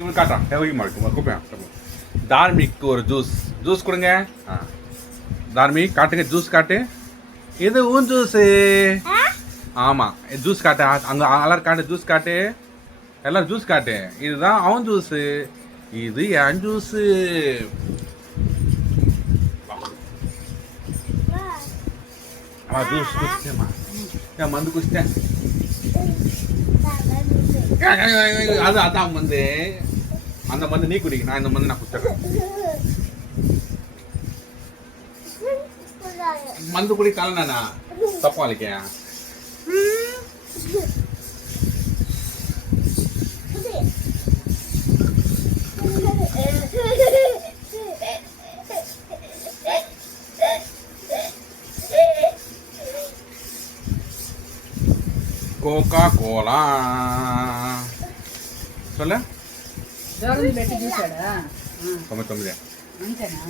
இவன் காட்டான் வைக்க மாட்டேன் கூப்பிடுவேன். தார்மிக்கு ஒரு ஜூஸ் ஜூஸ் கொடுங்க. தார்மிக் காட்டுங்க, ஜூஸ் காட்டு. இது ஊன் ஜூஸு. ஆமாம், ஜூஸ் காட்டு. அங்கே எல்லாரும் காட்டு, ஜூஸ் காட்டு. எல்லாரும் ஜூஸ் காட்டு. இதுதான் அவன் ஜூஸு, இது என் ஜூஸு. ஜூஸ் குடிச்சிட்டேம்மா, என் மந்து குடிச்சிட்டேன். அதான் மந்து, அந்த மந்து நீ குடிக்க, நான் இந்த மந்து நான் குடிச்சிடுறேன். மந்து குடி கலனா தப்பா இருக்கேன். కోకా కోలా சொல்ல 99 అంతేనా.